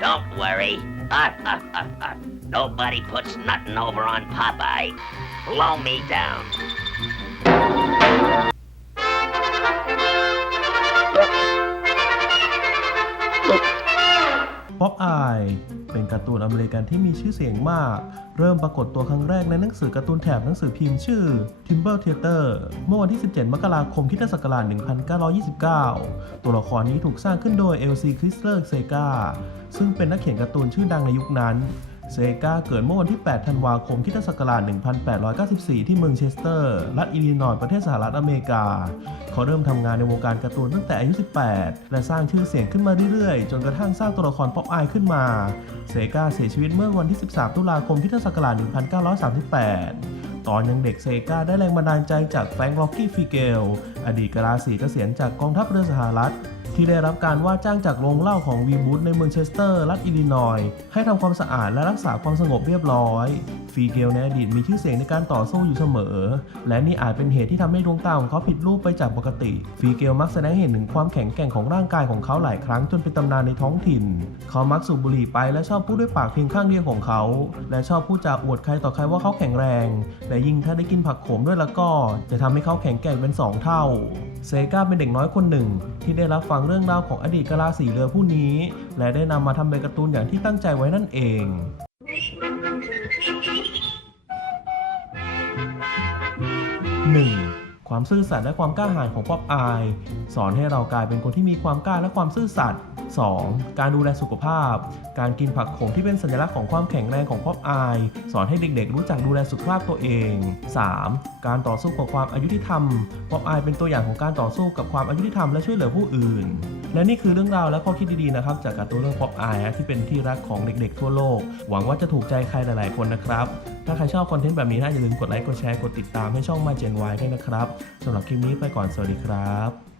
Don't worry. Nobody puts nothing over on Popeye. Blow me down. ป๊อกอายเป็นการ์ตูนอเมริกันที่มีชื่อเสียงมาก เริ่มปรากฏตัวครั้งแรกในหนังสือการ์ตูนแถบหนังสือพิมพ์ชื่อ Timber Theater เมื่อวันที่ 17 มกราคมคริสตศักราช 1929 ตัวละครนี้ถูกสร้างขึ้นโดย L.C. Chrysler Sega ซึ่งเป็นนักเขียนการ์ตูนชื่อดังในยุคนั้น เซกาเกิดเมื่อวันที่ 8 ธันวาคมคิศักราช 1894 ที่เมืองเชสเตอร์ รัฐอิลลินอยส์ ประเทศสหรัฐอเมริกา เขาเริ่มทำงานในวงการการ์ตูนตั้งแต่อายุ 18 และสร้างชื่อเสียงขึ้นมาเรื่อยๆ จนกระทั่งสร้างตัวละครป๊อปอายขึ้นมา เซกาเสียชีวิตเมื่อวันที่ 13 ตุลาคมคิศักราช 1938 ตอนยังเด็กเซกาได้แรงบันดาลใจจากแฟรงค์ล็อกกี้ฟิเกล อดีตกราสีเกษียณจากกองทัพเรือสหรัฐ ที่ได้รับการว่าจ้างจากโรงเหล้าของวีบูธในเมืองเชสเตอร์ รัฐอิลลินอยส์ให้ทำความสะอาดและรักษาความสงบเรียบร้อย ฟีเกลในอดีตมีชื่อเสียงในการต่อสู้อยู่เสมอ และนี่อาจเป็นเหตุที่ทำให้ดวงตาของเขาผิดรูปไปจากปกติ ฟีเกลมักแสดงเห็นถึงความแข็งแกร่งของร่างกายของเขาหลายครั้งจนเป็นตำนานในท้องถิ่น เขามักสูบบุหรี่ไปและชอบพูดด้วยปากเพียงข้างเดียวของเขา และชอบพูดจาอวดใครต่อใครว่าเขาแข็งแรง และยิ่งถ้าได้กินผักโขมด้วยแล้วก็ จะทำให้เขาแข็งแกร่งเป็นสองเท่า เซกาเป็นเด็กน้อยคนหนึ่ง ที่ได้รับฟังเรื่องราวของอดีตกะลาสีเรือผู้นี้ และได้นำมาทำเป็นการ์ตูนอย่างที่ตั้งใจไว้นั่นเองหนึ่งความซื่อสัตย์และความกล้าหาญของป๊อปอาย สอนให้เรากลายเป็นคนที่มีความกล้าและความซื่อสัตย์ 2. การดูแลสุขภาพ การกินผักโขมที่เป็นสัญลักษณ์ของความแข็งแรงของป๊อปอาย สอนให้เด็กๆ รู้จักดูแลสุขภาพตัวเอง 3. การต่อสู้กับความอายุติธรรมป๊อปอายเป็นตัวอย่างของการต่อสู้กับความอายุติธรรมและช่วยเหลือผู้อื่น และนี่คือเรื่องราวและข้อคิดดีๆนะครับ จากการ์ตูนเรื่องป๊อปอายที่เป็นที่รักของเด็กๆ ทั่วโลก หวังว่าจะถูกใจใครหลายๆ คนนะครับ ถ้าใครชอบคอนเทนต์แบบนี้นะอย่าลืมกดไลค์กดแชร์กดติดตามให้ช่องมาเจนวด้วยนะครับสำหรับคลิปนี้ไปก่อนสวัสดีครับ